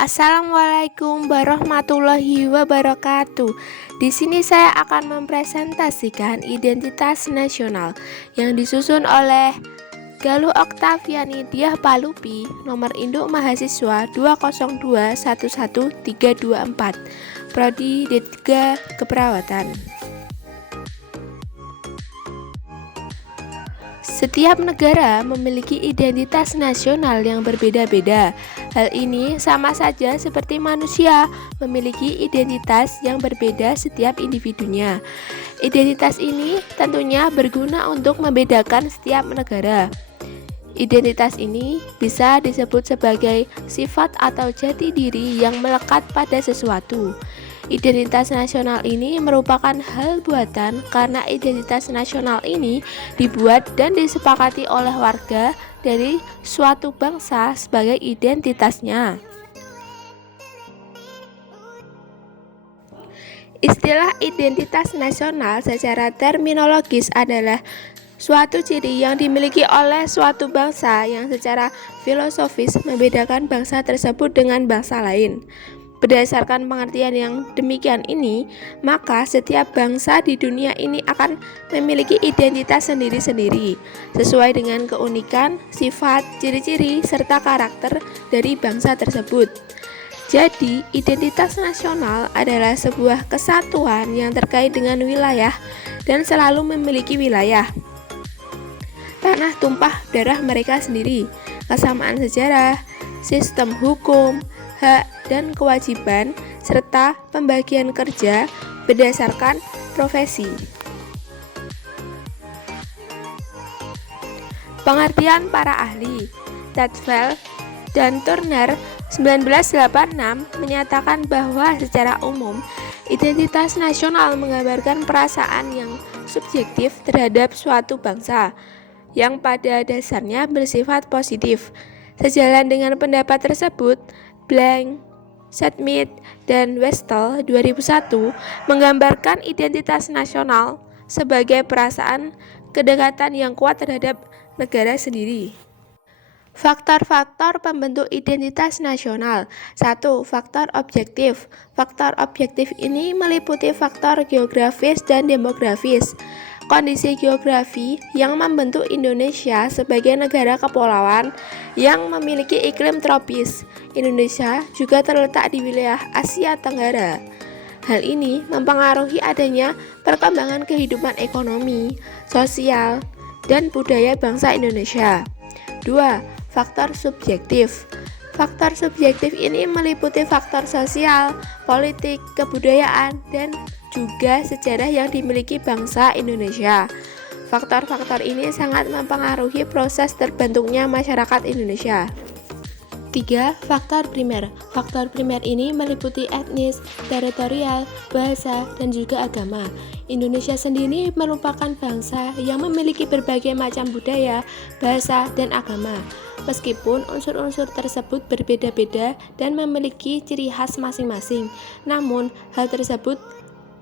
Assalamualaikum warahmatullahi wabarakatuh. Di sini saya akan mempresentasikan identitas nasional yang disusun oleh Galuh Oktaviani Diah Palupi, nomor induk mahasiswa 202111324, Prodi D3 Keperawatan. Setiap negara memiliki identitas nasional yang berbeda-beda. Hal ini sama saja seperti manusia memiliki identitas yang berbeda setiap individunya. Identitas ini tentunya berguna untuk membedakan setiap negara. Identitas ini bisa disebut sebagai sifat atau jati diri yang melekat pada sesuatu. Identitas nasional ini merupakan hal buatan karena identitas nasional ini dibuat dan disepakati oleh warga dari suatu bangsa sebagai identitasnya. Istilah identitas nasional secara terminologis adalah suatu ciri yang dimiliki oleh suatu bangsa yang secara filosofis membedakan bangsa tersebut dengan bangsa lain. Berdasarkan pengertian yang demikian ini, maka setiap bangsa di dunia ini akan memiliki identitas sendiri-sendiri, sesuai dengan keunikan, sifat, ciri-ciri, serta karakter dari bangsa tersebut. Jadi, identitas nasional adalah sebuah kesatuan yang terkait dengan wilayah dan selalu memiliki wilayah, tanah tumpah darah mereka sendiri, kesamaan sejarah, sistem hukum, hak dan kewajiban, serta pembagian kerja berdasarkan profesi. Pengertian para ahli Tadfel dan Turner 1986 menyatakan bahwa secara umum identitas nasional menggambarkan perasaan yang subjektif terhadap suatu bangsa yang pada dasarnya bersifat positif. Sejalan dengan pendapat tersebut, Blank, Smith, dan Westall 2001 menggambarkan identitas nasional sebagai perasaan kedekatan yang kuat terhadap negara sendiri. Faktor-faktor pembentuk identitas nasional. 1. Faktor objektif. Faktor objektif ini meliputi faktor geografis dan demografis. Kondisi geografi yang membentuk Indonesia sebagai negara kepulauan yang memiliki iklim tropis. Indonesia juga terletak di wilayah Asia Tenggara. Hal ini mempengaruhi adanya perkembangan kehidupan ekonomi, sosial, dan budaya bangsa Indonesia. 2. Faktor subjektif. Faktor subjektif ini meliputi faktor sosial, politik, kebudayaan, dan juga sejarah yang dimiliki bangsa Indonesia. Faktor-faktor ini sangat mempengaruhi proses terbentuknya masyarakat Indonesia. 3. Faktor primer. Faktor primer ini meliputi etnis, teritorial, bahasa, dan juga agama. Indonesia sendiri merupakan bangsa yang memiliki berbagai macam budaya, bahasa, dan agama. Meskipun unsur-unsur tersebut berbeda-beda dan memiliki ciri khas masing-masing, namun hal tersebut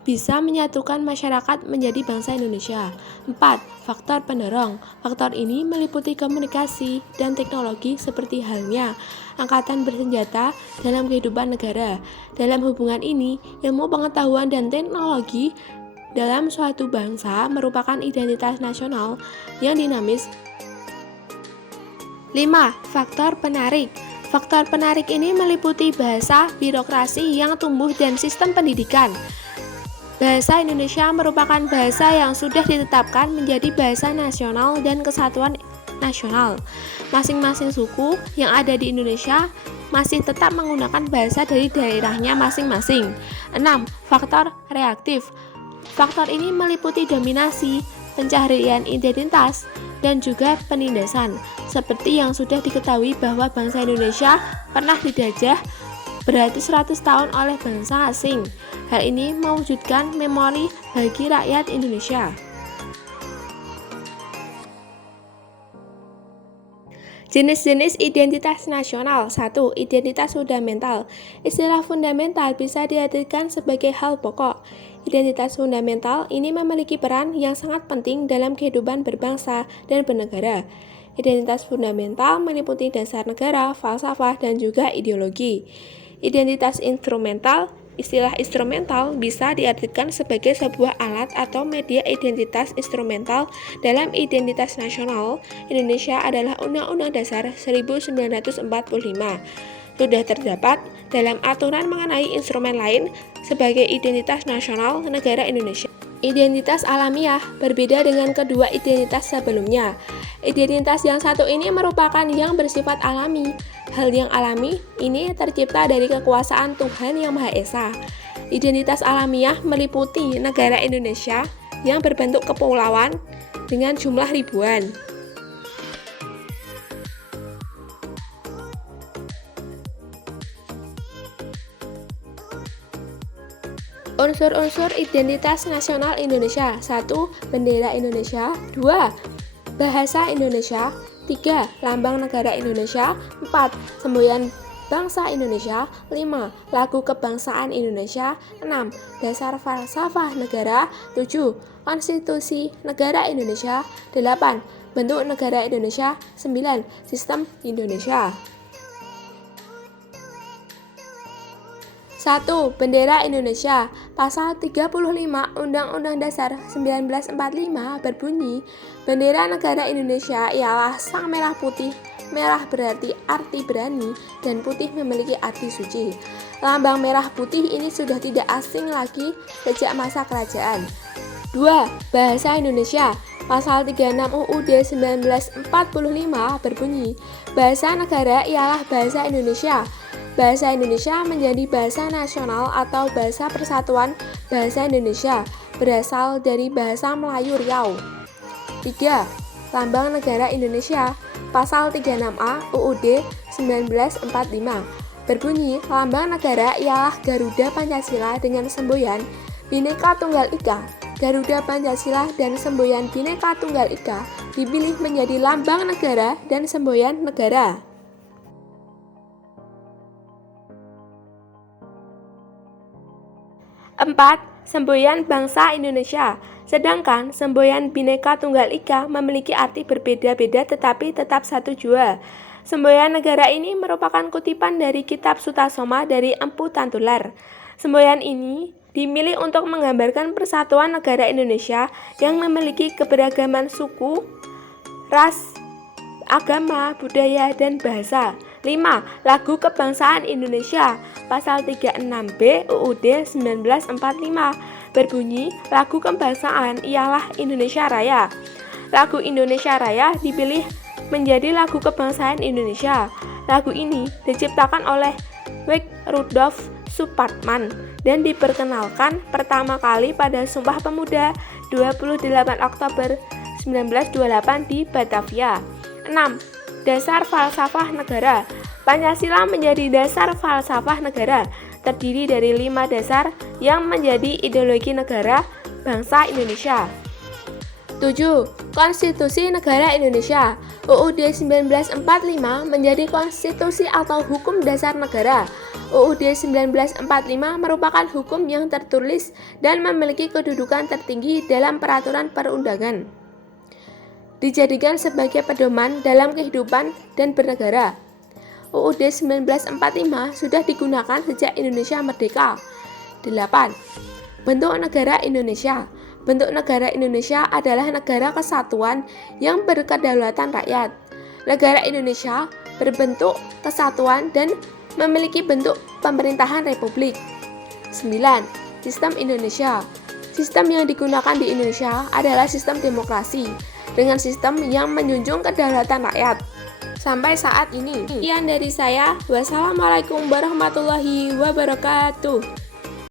bisa menyatukan masyarakat menjadi bangsa Indonesia. 4. Faktor pendorong. Faktor ini meliputi komunikasi dan teknologi seperti halnya angkatan bersenjata dalam kehidupan negara. Dalam hubungan ini, ilmu pengetahuan dan teknologi dalam suatu bangsa merupakan identitas nasional yang dinamis. 5. Faktor penarik. Faktor penarik ini meliputi bahasa, birokrasi yang tumbuh, dan sistem pendidikan. Bahasa Indonesia merupakan bahasa yang sudah ditetapkan menjadi bahasa nasional dan kesatuan nasional. Masing-masing suku yang ada di Indonesia masih tetap menggunakan bahasa dari daerahnya masing-masing. 6. Faktor reaktif. Faktor ini meliputi dominasi, pencaharian identitas, dan juga penindasan. Seperti yang sudah diketahui bahwa bangsa Indonesia pernah dijajah beratus-ratus tahun oleh bangsa asing. Hal ini mewujudkan memori bagi rakyat Indonesia. Jenis-jenis identitas nasional. 1. Identitas fundamental. Istilah fundamental bisa diartikan sebagai hal pokok. Identitas fundamental ini memiliki peran yang sangat penting dalam kehidupan berbangsa dan bernegara. Identitas fundamental meliputi dasar negara, falsafah, dan juga ideologi. Identitas instrumental. Istilah instrumental bisa diartikan sebagai sebuah alat atau media identitas instrumental. Dalam identitas nasional, Indonesia adalah Undang-Undang Dasar 1945. Sudah terdapat dalam aturan mengenai instrumen lain sebagai identitas nasional negara Indonesia. Identitas alamiah berbeda dengan kedua identitas sebelumnya. Identitas yang satu ini merupakan yang bersifat alami. Hal yang alami ini tercipta dari kekuasaan Tuhan Yang Maha Esa. Identitas alamiah meliputi negara Indonesia yang berbentuk kepulauan dengan jumlah ribuan. Unsur-unsur identitas nasional Indonesia. 1. Bendera Indonesia. 2. Bahasa Indonesia. 3. Lambang negara Indonesia. 4. Semboyan bangsa Indonesia. 5. Lagu kebangsaan Indonesia. 6. Dasar falsafah negara. 7. Konstitusi negara Indonesia. 8. Bentuk negara Indonesia. 9. Sistem Indonesia. 1. Bendera Indonesia. Pasal 35 Undang-Undang Dasar 1945 berbunyi, bendera negara Indonesia ialah sang merah putih. Merah berarti arti berani dan putih memiliki arti suci. Lambang merah putih ini sudah tidak asing lagi sejak masa kerajaan. 2. Bahasa Indonesia. Pasal 36 UUD 1945 berbunyi, bahasa negara ialah bahasa Indonesia. Bahasa Indonesia menjadi bahasa nasional atau bahasa persatuan bahasa Indonesia, berasal dari bahasa Melayu Riau. 3. Lambang negara Indonesia. Pasal 36A UUD 1945 berbunyi, lambang negara ialah Garuda Pancasila dengan semboyan Bhinneka Tunggal Ika. Garuda Pancasila dan semboyan Bhinneka Tunggal Ika dipilih menjadi lambang negara dan semboyan negara. 4. Semboyan bangsa Indonesia. Sedangkan semboyan Bhinneka Tunggal Ika memiliki arti berbeda-beda tetapi tetap satu jua. Semboyan negara ini merupakan kutipan dari kitab Sutasoma dari Empu Tantular. Semboyan ini dimilih untuk menggambarkan persatuan negara Indonesia yang memiliki keberagaman suku, ras, agama, budaya, dan bahasa. 5. Lagu kebangsaan Indonesia. Pasal 36B UUD 1945 berbunyi, lagu kebangsaan ialah Indonesia Raya. Lagu Indonesia Raya dipilih menjadi lagu kebangsaan Indonesia. Lagu ini diciptakan oleh Wijk Rudolf Supratman dan diperkenalkan pertama kali pada Sumpah Pemuda 28 Oktober 1928 di Batavia. 6. Dasar falsafah negara. Pancasila menjadi dasar falsafah negara, terdiri dari 5 dasar yang menjadi ideologi negara bangsa Indonesia. 7. Konstitusi Negara Indonesia. UUD 1945 menjadi konstitusi atau hukum dasar negara. UUD 1945 merupakan hukum yang tertulis dan memiliki kedudukan tertinggi dalam peraturan perundangan. Dijadikan sebagai pedoman dalam kehidupan dan bernegara. UUD 1945 sudah digunakan sejak Indonesia merdeka. 8. Bentuk negara Indonesia. Bentuk negara Indonesia adalah negara kesatuan yang berkedaulatan rakyat. Negara Indonesia berbentuk kesatuan dan memiliki bentuk pemerintahan republik. 9. Sistem Indonesia. Sistem yang digunakan di Indonesia adalah sistem demokrasi dengan sistem yang menjunjung kedaulatan rakyat. Sampai saat ini, sekian dari saya. Wassalamualaikum warahmatullahi wabarakatuh.